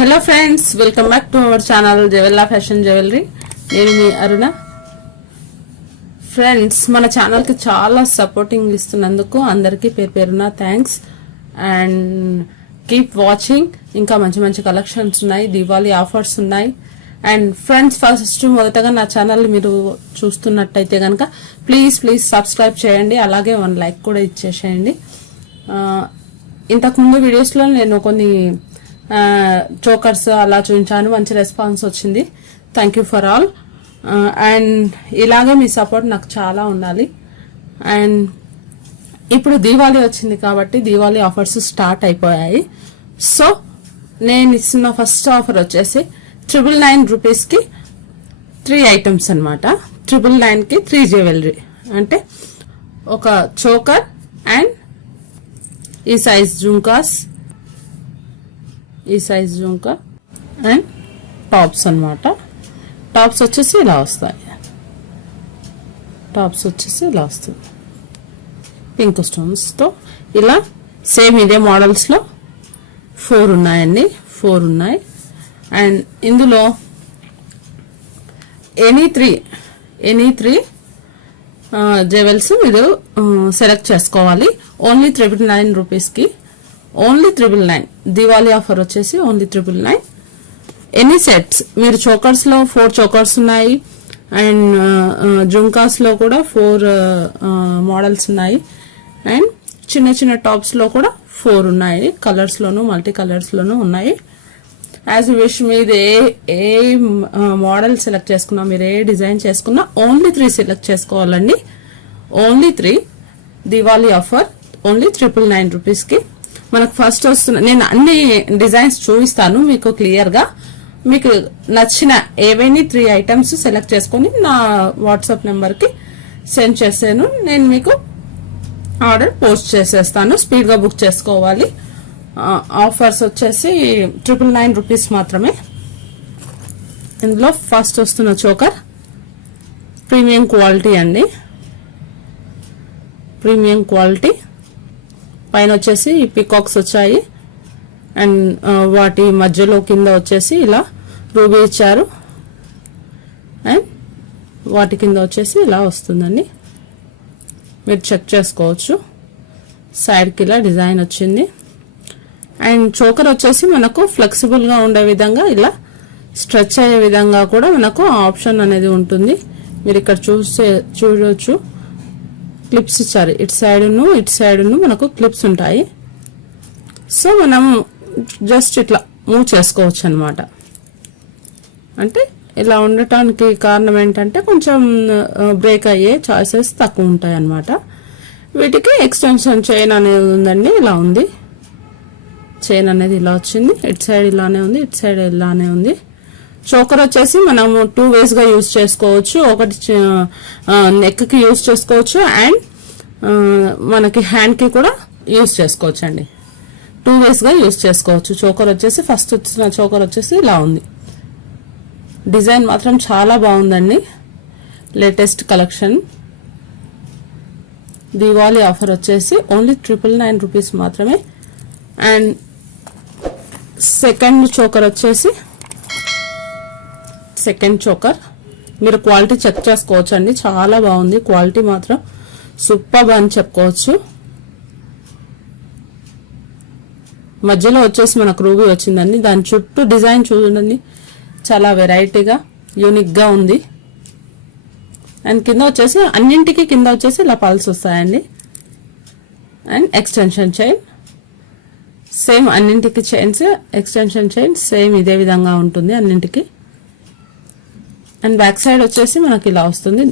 Hello friends, welcome back to our channel Jewella fashion jewellery. నేను మీ అరుణ. Friends, మన ఛానల్కి చాలా సపోర్టింగ్ ఇస్తున్నందుకు అందరికీ పేరు పేరున థ్యాంక్స్ అండ్ కీప్ వాచింగ్. ఇంకా మంచి మంచి కలెక్షన్స్ ఉన్నాయి, దీవాళీ ఆఫర్స్ ఉన్నాయి. అండ్ ఫ్రెండ్స్, ఫస్ట్ మొదటగా నా ఛానల్ మీరు చూస్తున్నట్టయితే కనుక ప్లీజ్ సబ్స్క్రైబ్ చేయండి, అలాగే 1 లైక్ కూడా ఇచ్చేసేయండి. ఇంతకుముందు వీడియోస్లో నేను కొన్ని చోకర్స్ అలా చూపించాను, మంచి రెస్పాన్స్ వచ్చింది. Thank you for all. And ఇలాగే మీ సపోర్ట్ నాకు చాలా ఉండాలి. అండ్ ఇప్పుడు దీవాళీ వచ్చింది కాబట్టి దీవాళీ ఆఫర్స్ స్టార్ట్ అయిపోయాయి. సో నేను ఇస్తున్న ఫస్ట్ ఆఫర్ వచ్చేసి 999 రూపీస్కి 3 ఐటమ్స్ అనమాట. 999కి 3 జ్యువెలరీ అంటే ఒక చోకర్ అండ్ ఈ సైజ్ జుంకా అండ్ టాప్స్ అనమాట. టాప్స్ వచ్చేసి ఇలా వస్తాయి. పింక్ స్టోన్స్తో ఇలా సేమ్ ఇదే మోడల్స్లో 4 ఉన్నాయండి. 4 ఉన్నాయి. అండ్ ఇందులో ఎనీ త్రీ జ్యువెల్స్ మీరు సెలెక్ట్ చేసుకోవాలి. ఓన్లీ 999 రూపీస్కి, ఓన్లీ 999. దివాళీ ఆఫర్ వచ్చేసి ఓన్లీ 999. ఎనీ సెట్స్ మీరు చోకర్స్ లో 4 చోకర్స్ ఉన్నాయి అండ్ జుంకాస్ లో కూడా 4 మోడల్స్ ఉన్నాయి అండ్ చిన్న టాప్స్ లో కూడా 4 ఉన్నాయి. కలర్స్ లోను మల్టీ కలర్స్ లోను ఉన్నాయి. యాజ్ విష్ మీరు ఏ మోడల్ సెలెక్ట్ చేసుకున్నా, మీరు ఏ డిజైన్ చేసుకున్నా ఓన్లీ 3 సెలెక్ట్ చేసుకోవాలండి. ఓన్లీ 3 దివాళీ ఆఫర్ ఓన్లీ 999 రూపీస్కి. మనకు ఫస్ట్ వస్తున్న నేను అన్ని డిజైన్స్ చూపిస్తాను మీకు క్లియర్ గా. మీకు నచ్చిన ఏవైనా 3 ఐటమ్స్ సెలెక్ట్ చేసుకుని నా వాట్సాప్ నెంబర్ కి సెండ్ చేసాను. నేను మీకు ఆర్డర్ పోస్ట్ చేసేస్తాను. స్పీడ్ గా బుక్ చేసుకోవాలి. ఆఫర్స్ వచ్చేసి 999 రూపీస్ మాత్రమే. ఇందులో ఫస్ట్ వస్తున్న చోకర్ ప్రీమియం క్వాలిటీ అండి. ప్రీమియం క్వాలిటీ పైన వచ్చేసి పికాక్స్ వచ్చాయి అండ్ వాటి మధ్యలో కింద వచ్చేసి ఇలా రూబీ ఇచ్చారు అండ్ వాటి కింద వచ్చేసి ఇలా వస్తుందండి. మీరు చెక్ చేసుకోవచ్చు. సైడ్కి ఇలా డిజైన్ వచ్చింది అండ్ చోకర్ వచ్చేసి మనకు ఫ్లెక్సిబుల్ గా ఉండే విధంగా ఇలా స్ట్రెచ్ అయ్యే విధంగా కూడా మనకు ఆప్షన్ అనేది ఉంటుంది. మీరు ఇక్కడ చూడవచ్చు క్లిప్స్ ఇచ్చారు. ఇటు సైడ్ మనకు క్లిప్స్ ఉంటాయి. సో మనం జస్ట్ ఇట్లా మూవ్ చేసుకోవచ్చు అనమాట. అంటే ఇలా ఉండటానికి కారణం ఏంటంటే కొంచెం బ్రేక్ అయ్యే చాయిసెస్ తక్కువ ఉంటాయి అన్నమాట. వీటికి ఎక్స్టెన్షన్ చైన్ అనేది ఉందండి. ఇలా ఉంది చైన్ అనేది, ఇలా వచ్చింది. ఇటు సైడ్ ఇలానే ఉంది, ఇటు సైడ్ ఇలానే ఉంది. చోకర్ వచ్చేసి మనం 2 వేస్ గా యూజ్ చేసుకోవచ్చు. ఒకటి నెక్ కి యూజ్ చేసుకోవచ్చు అండ్ మనకి హ్యాండ్ కి కూడా యూజ్ చేసుకోవచ్చు అండి. 2 వేస్ గా యూజ్ చేసుకోవచ్చు. చోకర్ వచ్చేసి ఫస్ట్ వచ్చిన చోకర్ వచ్చేసి ఇలా ఉంది. డిజైన్ మాత్రం చాలా బాగుందండి. Latest collection. దీవాళీ ఆఫర్ వచ్చేసి ఓన్లీ 999 రూపీస్ మాత్రమే. అండ్ సెకండ్ చోకర్ మీరు క్వాలిటీ చెక్ చేసుకోవచ్చు అండి. చాలా బాగుంది. క్వాలిటీ మాత్రం సూపర్ అని చెప్పుకోవచ్చు. మధ్యలో వచ్చేసి మనకు రూబీ వచ్చిందండి. దాని చుట్టూ డిజైన్ చూడండి, చాలా వెరైటీగా యూనిక్ గా ఉంది. అండ్ కింద వచ్చేసి అన్నింటికి కింద వచ్చేసి ఇలా పల్స్ వస్తాయండి. అండ్ ఎక్స్టెన్షన్ చైన్ సేమ్ అన్నింటికి చైన్స్, ఎక్స్టెన్షన్ చైన్ సేమ్ ఇదే విధంగా ఉంటుంది అన్నింటికి. అండ్ బ్యాక్ సైడ్ వచ్చేసి మనకి ఇలా వస్తుంది.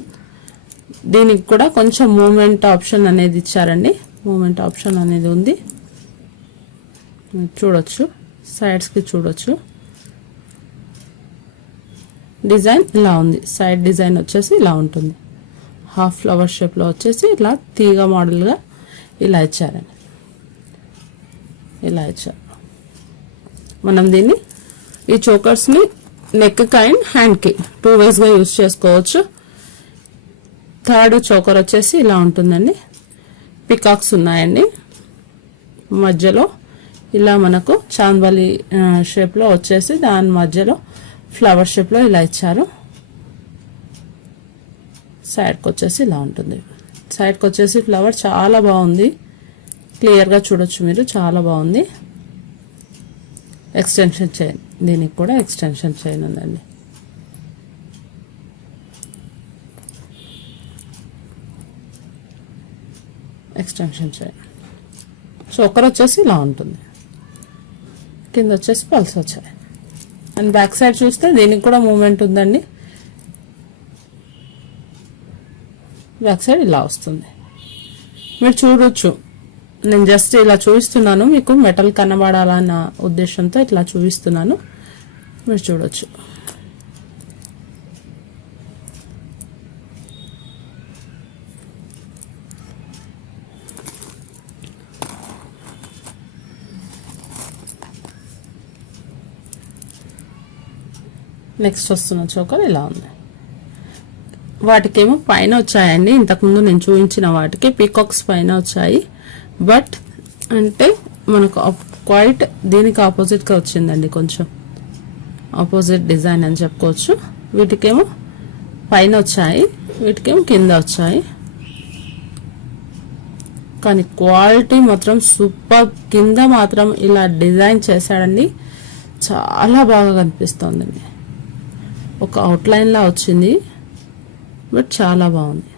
దీనికి కూడా కొంచెం మూమెంట్ ఆప్షన్ అనేది ఇచ్చారండి. మూమెంట్ ఆప్షన్ అనేది ఉంది, చూడొచ్చు. సైడ్స్ కి చూడొచ్చు. డిజైన్ ఇలా ఉంది. సైడ్ డిజైన్ వచ్చేసి ఇలా ఉంటుంది. హాఫ్ ఫ్లవర్ షేప్ లో వచ్చేసి ఇలా తీగ మోడల్ గా ఇలా ఇచ్చారండి. ఇలా ఇచ్చారు. మనం దీన్ని ఈ చోకర్స్ ని నెక్ అండ్ హ్యాండ్ కి 2 వేస్ గా యూజ్ చేసుకోవచ్చు. థర్డ్ చోకర్ వచ్చేసి ఇలా ఉంటుందండి. పికాక్స్ ఉన్నాయండి మధ్యలో. ఇలా మనకు చాందబాలి షేప్లో వచ్చేసి దాని మధ్యలో ఫ్లవర్ షేప్లో ఇలా ఇచ్చారు. సైడ్కి వచ్చేసి ఇలా ఉంటుంది. సైడ్కి వచ్చేసి ఫ్లవర్ చాలా బాగుంది, క్లియర్గా చూడొచ్చు మీరు, చాలా బాగుంది. ఎక్స్టెన్షన్ చైన్, దీనికి కూడా ఎక్స్టెన్షన్ చైన్ ఉందండి. Extension chain. చోకర్ వచ్చేసి ఇలా ఉంటుంది, కింద వచ్చేసి పల్స్ వచ్చాయి. అండ్ బ్యాక్ సైడ్ చూస్తే దీనికి కూడా మూమెంట్ ఉందండి. బ్యాక్ సైడ్ ఇలా వస్తుంది, మీరు చూడొచ్చు. నేను జస్ట్ ఇలా చూపిస్తున్నాను, మీకు మెటల్ కనబడాలన్న ఉద్దేశంతో ఇట్లా చూపిస్తున్నాను, మీరు చూడొచ్చు. నెక్స్ట్ వస్తున్న చోకర్ ఇలా ఉంది. వాటికేమో పైన వచ్చాయండి, ఇంతకుముందు నేను చూపించిన వాటికి పీకాక్స్ పైన వచ్చాయి. బట్ అంటే మనకు క్వైట్ దీనికి ఆపోజిట్గా వచ్చిందండి, కొంచెం ఆపోజిట్ డిజైన్ అని చెప్పుకోవచ్చు. వీటికేమో పైన వచ్చాయి, వీటికేమో కింద వచ్చాయి. కానీ క్వాలిటీ మాత్రం సూపర్. కింద మాత్రం ఇలా డిజైన్ చేశాడండి, చాలా బాగా కనిపిస్తుందండి. ఒక అవుట్లైన్లా వచ్చింది, బట్ చాలా బాగుంది.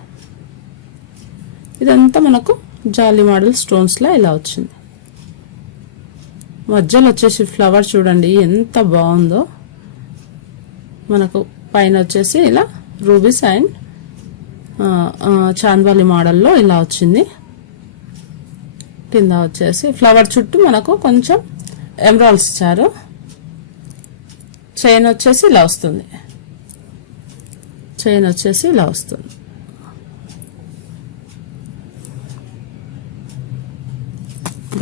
ఇదంతా మనకు జాలీ మోడల్ స్టోన్స్లా ఇలా వచ్చింది. మధ్యలో వచ్చేసి ఫ్లవర్ చూడండి ఎంత బాగుందో. మనకు పైన వచ్చేసి ఇలా రూబీస్ అండ్ చాందబాలి మోడల్లో ఇలా వచ్చింది. కింద వచ్చేసి ఫ్లవర్ చుట్టూ మనకు కొంచెం ఎమరాల్డ్స్ ఇచ్చారు. చైన్ వచ్చేసి ఇలా వస్తుంది, చైన్ వచ్చేసి ఇలా వస్తుంది.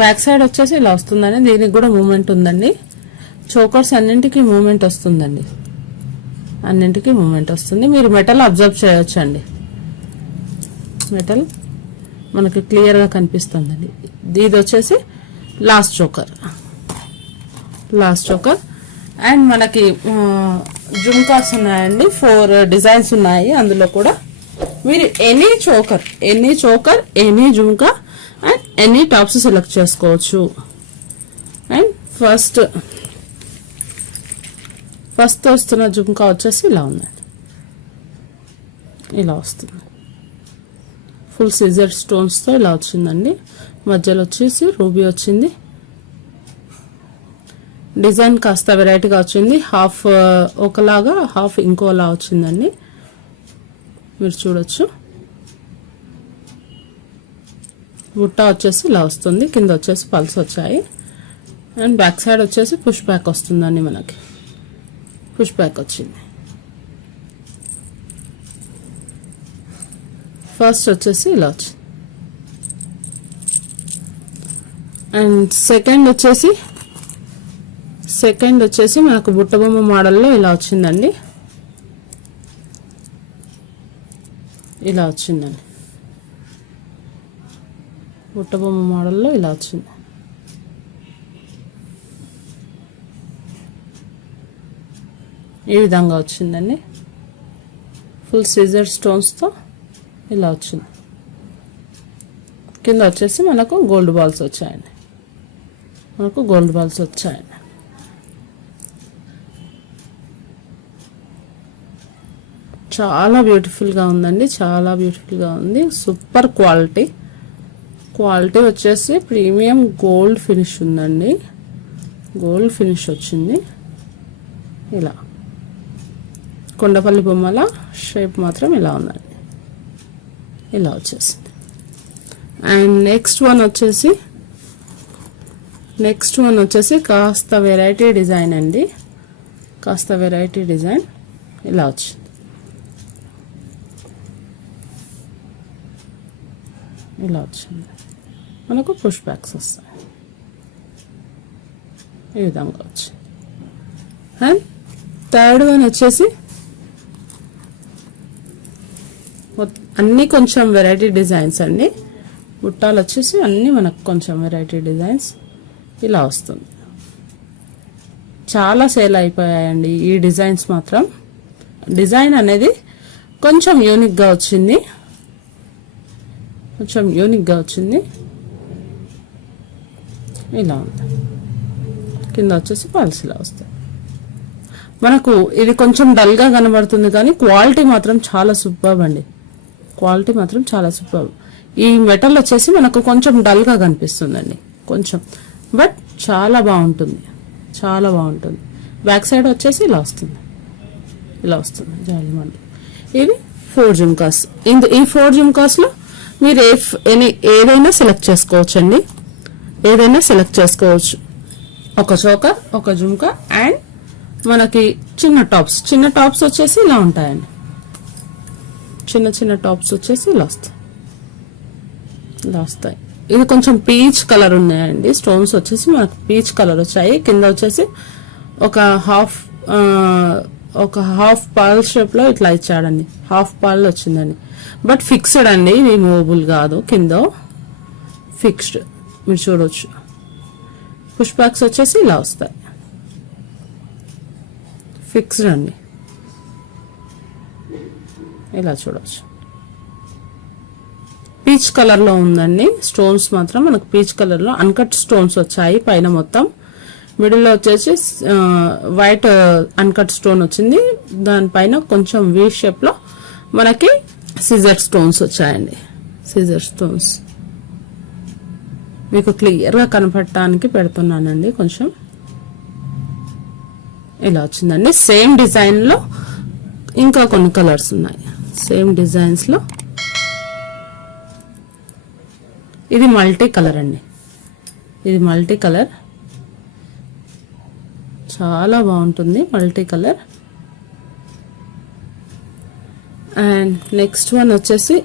బ్యాక్ సైడ్ వచ్చేసి ఇలా వస్తుందని, దీనికి కూడా మూమెంట్ ఉందండి. చోకర్స్ అన్నింటికి మూమెంట్ వస్తుందండి, అన్నింటికి మూమెంట్ వస్తుంది. మీరు మెటల్ అబ్జర్వ్ చేయొచ్చండి, మెటల్ మనకి క్లియర్గా కనిపిస్తుందండి. ఇది వచ్చేసి last choker, last choker. And మనకి జుమ్కాస్ ఉన్నాయండి, 4 డిజైన్స్ ఉన్నాయి. అందులో కూడా మీరు any choker, any jhumka and any tops select చేసుకోవచ్చు. అండ్ ఫస్ట్ వస్తున్న జుమ్కా వచ్చేసి ఇలా ఉందండి, ఇలా వస్తుంది. ఫుల్ సిజర్ స్టోన్స్తో ఇలా వచ్చిందండి. మధ్యలో వచ్చేసి రూబీ వచ్చింది. డిజైన్ కాస్త వెరైటీగా వచ్చింది, హాఫ్ ఒకలాగా హాఫ్ ఇంకోలా వచ్చిందండి, మీరు చూడొచ్చు. బుట్ట వచ్చేసి ఇలా వస్తుంది, కింద వచ్చేసి పల్స్ వచ్చాయి. అండ్ బ్యాక్ సైడ్ వచ్చేసి పుష్ బ్యాక్ వస్తుందండి, మనకి పుష్ బ్యాక్ వచ్చింది. ఫస్ట్ వచ్చేసి ఇలా వచ్చింది. అండ్ సెకండ్ వచ్చేసి మనకు బుట్టబొమ్మ మోడల్లో ఇలా వచ్చిందండి, ఇలా వచ్చిందండి. బుట్టబొమ్మ మోడల్లో ఇలా వచ్చింది. ఈ విధంగా వచ్చిందండి, ఫుల్ సిజర్ స్టోన్స్తో ఇలా వచ్చింది. కింద వచ్చేసి మనకు గోల్డ్ బాల్స్ వచ్చాయండి, మనకు గోల్డ్ బాల్స్ వచ్చాయండి. చాలా బ్యూటిఫుల్గా ఉందండి, చాలా బ్యూటిఫుల్గా ఉంది. సూపర్ క్వాలిటీ వచ్చేసి ప్రీమియం గోల్డ్ ఫినిష్ ఉందండి, గోల్డ్ ఫినిష్ వచ్చింది. ఇలా కొండపల్లి బొమ్మల షేప్ మాత్రం ఇలా ఉందండి, ఇలా వచ్చేసింది. అండ్ నెక్స్ట్ వన్ వచ్చేసి కాస్త వెరైటీ డిజైన్ అండి, కాస్త వెరైటీ డిజైన్ ఇలా వచ్చింది. ఇలా వచ్చింది, మనకు పుష్ బ్యాక్స్ వస్తాయి, ఈ విధంగా వచ్చింది. అండ్ థర్డ్ వన్ వచ్చేసి అన్నీ కొంచెం వెరైటీ డిజైన్స్ అండి. బుట్టాలు వచ్చేసి అన్నీ మనకు కొంచెం వెరైటీ డిజైన్స్. ఇలా వస్తుంది. చాలా సేల్ అయిపోయాయండి ఈ డిజైన్స్ మాత్రం. డిజైన్ అనేది కొంచెం యూనిక్గా వచ్చింది, ఇలా ఉంది. కింద వచ్చేసి పల్స్ ఇలా వస్తాయి. మనకు ఇది కొంచెం డల్గా కనబడుతుంది కానీ క్వాలిటీ మాత్రం చాలా సూపర్బ్ అండి. క్వాలిటీ మాత్రం చాలా సూపర్బ్. ఈ మెటల్ వచ్చేసి మనకు కొంచెం డల్గా కనిపిస్తుందండి కొంచెం, బట్ చాలా బాగుంటుంది, చాలా బాగుంటుంది. బ్యాక్ సైడ్ వచ్చేసి ఇలా వస్తుంది, జాలిమండి. ఇది 4 జుమ్కాస్. ఈ 4 జుమ్కాస్లో మీరు ఏదైనా సెలెక్ట్ చేసుకోవచ్చండి, ఏదైనా సెలెక్ట్ చేసుకోవచ్చు. ఒక చోకర్, ఒక జుమ్కా అండ్ మనకి చిన్న టాప్స్ వచ్చేసి ఇలా ఉంటాయండి. చిన్న టాప్స్ వచ్చేసి ఇలా వస్తాయి. ఇది కొంచెం పీచ్ కలర్ ఉన్నాయండి. స్టోన్స్ వచ్చేసి మనకు పీచ్ కలర్ వచ్చాయి. కింద వచ్చేసి ఒక హాఫ్ పాల్ షేప్ లో ఇట్లా ఇచ్చాడండి. హాఫ్ పాల్ వచ్చిందండి, బట్ ఫిక్స్డ్ అండి, ఇది మూవబుల్ కాదు. కింద ఫిక్స్డ్ మీరు చూడవచ్చు. పుష్ బ్యాక్స్ వచ్చేసి ఇలా వస్తాయి, ఫిక్స్డ్ అండి, ఇలా చూడవచ్చు. పీచ్ కలర్ లో ఉందండి. స్టోన్స్ మాత్రం మనకు పీచ్ కలర్ లో అన్కట్ స్టోన్స్ వచ్చాయి. పైన మొత్తం మిడిల్ లో వచ్చేసి వైట్ అన్కట్ స్టోన్ వచ్చింది. దానిపైన కొంచెం వీ షేప్ లో మనకి సిజర్ స్టోన్స్ వచ్చాయండి. సిజర్ స్టోన్స్ మీకు క్లియర్ గా కనపడటానికి పెడుతున్నానండి. కొంచెం ఇలా వచ్చిందండి. సేమ్ డిజైన్ లో ఇంకా కొన్ని కలర్స్ ఉన్నాయి. సేమ్ డిజైన్స్ లో ఇది మల్టీ కలర్ అండి. ఇది మల్టీ కలర్, చాలా బాగుంటుంది multi colour. And next one వచ్చేసి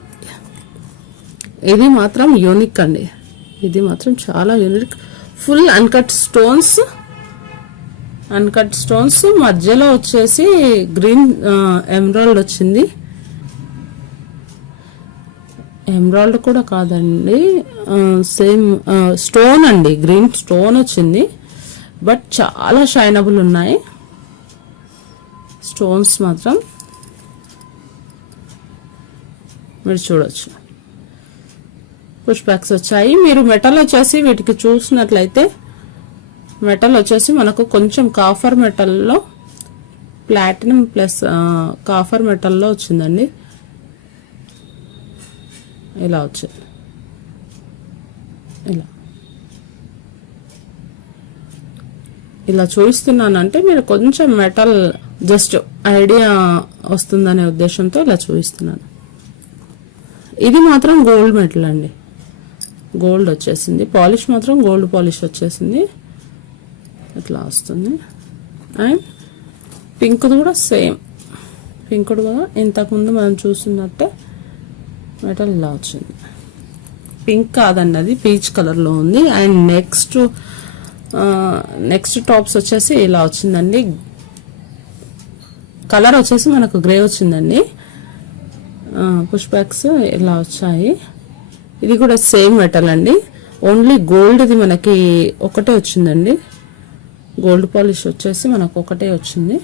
ఇది మాత్రం యూనిక్ అండి. ఇది మాత్రం చాలా యూనిక్. ఫుల్ అన్కట్ స్టోన్స్ మధ్యలో వచ్చేసి గ్రీన్ ఎమరాల్డ్ వచ్చింది. ఎమరాల్డ్ కూడా కాదండి, సేమ్ స్టోన్ అండి, గ్రీన్ స్టోన్ వచ్చింది. బట్ చాలా షైనబుల్ ఉన్నాయి స్టోన్స్ మాత్రం, మీరు చూడొచ్చు. పుష్ బ్యాక్స్ వచ్చాయి. మీరు మెటల్ వచ్చేసి వీటికి చూసినట్లయితే మెటల్ వచ్చేసి మనకు కొంచెం కాఫర్ మెటల్లో ప్లాటినం ప్లస్ కాఫర్ మెటల్లో వచ్చిందండి. ఇలా వచ్చింది, ఇలా చూపిస్తున్నానంటే మీరు కొంచెం మెటల్ జస్ట్ ఐడియా వస్తుందనే ఉద్దేశంతో ఇలా చూపిస్తున్నాను. ఇది మాత్రం గోల్డ్ మెటల్ అండి, గోల్డ్ వచ్చేసింది. పాలిష్ మాత్రం గోల్డ్ పాలిష్ వచ్చేసింది, ఇట్లా వస్తుంది. అండ్ పింక్ కూడా సేమ్, పింక్ కూడా ఇంతకుముందు మనం చూస్తున్నట్టే మెటల్ ఇలా వచ్చింది. పింక్ కాదండి, అది పీచ్ కలర్లో ఉంది. అండ్ నెక్స్ట్ టాప్స్ వచ్చేసి ఇలా వచ్చిందండి. కలర్ వచ్చేసి మనకు గ్రే వచ్చిందండి. పుష్ బ్యాక్స్ ఇలా వచ్చాయి. ఇది కూడా సేమ్ మెటల్ అండి, ఓన్లీ గోల్డ్ది మనకి ఒకటే వచ్చిందండి. గోల్డ్ పాలిష్ వచ్చేసి మనకు ఒకటే వచ్చింది.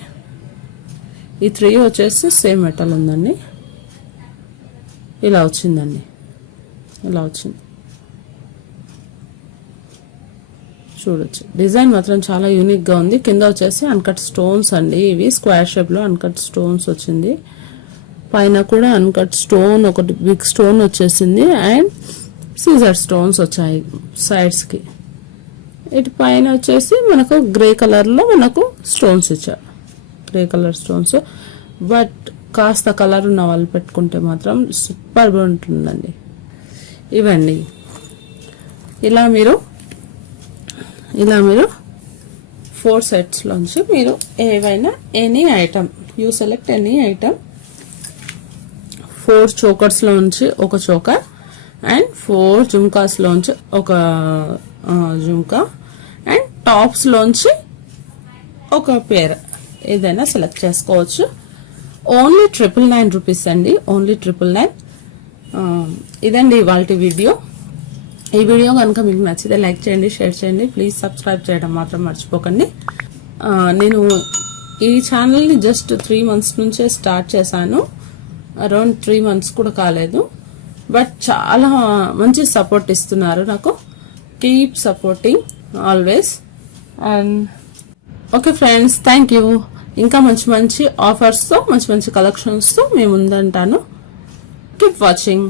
ఈ 3 వచ్చేసి సేమ్ మెటల్ ఉందండి. ఇలా వచ్చిందండి, ఇలా వచ్చింది. చూడొచ్చు, డిజైన్ మాత్రం చాలా యూనిక్ గా ఉంది. కింద వచ్చేసి అన్కట్ స్టోన్స్ అండి, ఇవి స్క్వేర్ షేప్ లో అన్కట్ స్టోన్స్ వచ్చింది. పైన కూడా అన్కట్ స్టోన్ ఒకటి బిగ్ స్టోన్ వచ్చేసింది. అండ్ సీజర్ స్టోన్స్ వచ్చాయి సైడ్స్ కి. ఇటు పైన వచ్చేసి మనకు గ్రే కలర్ లో మనకు స్టోన్స్ ఇచ్చారు, గ్రే కలర్ స్టోన్స్. బట్ కాస్త కలర్ ఉన్న వాళ్ళు పెట్టుకుంటే మాత్రం సూపర్ ఉంటుందండి. ఇవండి ఇలా మీరు 4 సెట్స్ లోంచి మీరు ఏవైనా any item, you select any item. 4 chokers లోంచి ఒక చోకర్ అండ్ 4 జుమ్కాస్ లోంచి ఒక జుమ్కా అండ్ టాప్స్ లోంచి ఒక పేర్ ఏదైనా సెలెక్ట్ చేసుకోవచ్చు. ఓన్లీ 999 రూపీస్ అండి, ఓన్లీ 999. ఇదండి ఇవాల్టి వీడియో. ఈ వీడియో కనుక మీకు నచ్చితే లైక్ చేయండి, షేర్ చేయండి. ప్లీజ్ సబ్స్క్రైబ్ చేయడం మాత్రం మర్చిపోకండి. నేను ఈ ఛానల్ని జస్ట్ 3 months నుంచే స్టార్ట్ చేశాను. అరౌండ్ 3 months కూడా కాలేదు. బట్ చాలా మంచి సపోర్ట్ ఇస్తున్నారు నాకు. Keep supporting always. And okay friends, thank you. ఇంకా మంచి మంచి ఆఫర్స్తో, మంచి మంచి కలెక్షన్స్తో మేము ముందుంటాను. Keep watching.